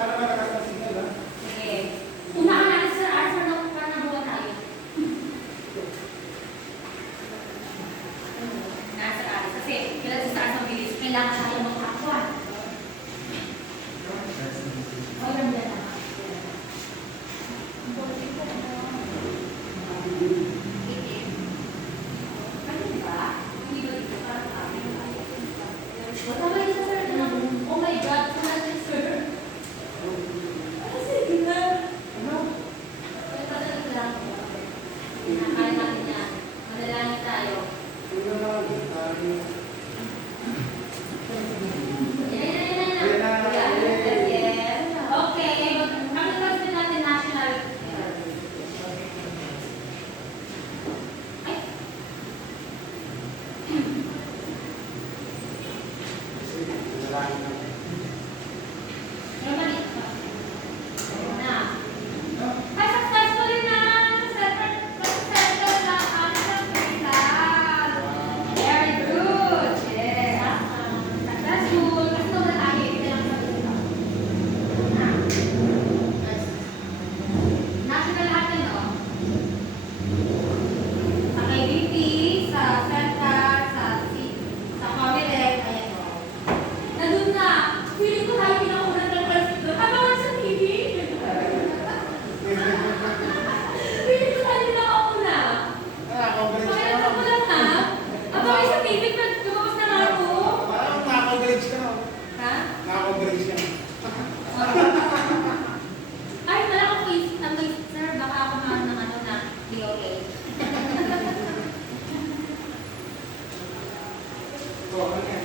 Para malakas na signal, ha? Sige. Unahan natin sa answer ng panabuhan tayo. Nasa alis. Kasi kailan sa taas ang bilis, kailangan tayo mag-takwan. Okay, ramdam na. Oh my God, sir. Sige na. Kaya natin yan. Manalangin tayo. Okay, pag-class din natin national. Ay. Pero maliit pa. Na. Ay, successful na! Successful na ang kapital. Very good. Yes. Successful. Kasi ito na tayo. Ito lang sa ito. Na. National lahat yan, no? Sa KBP, sa Santa, sa Comelec, ayan, no? Nandun na. Feeling ko tayo pinakunan ng perfect doon. Abangan sa TV. Feeling ko tayo pinakakuna. Pakita ko lang, ha? Abangan sa TV, lumabas na nga ako. Parang nakaka-bridge ka na. Ha? Nakaka-bridge ka na. Ay, wala akong face. Sir, baka ako naman ng ano na DOA. Oh, ano yan?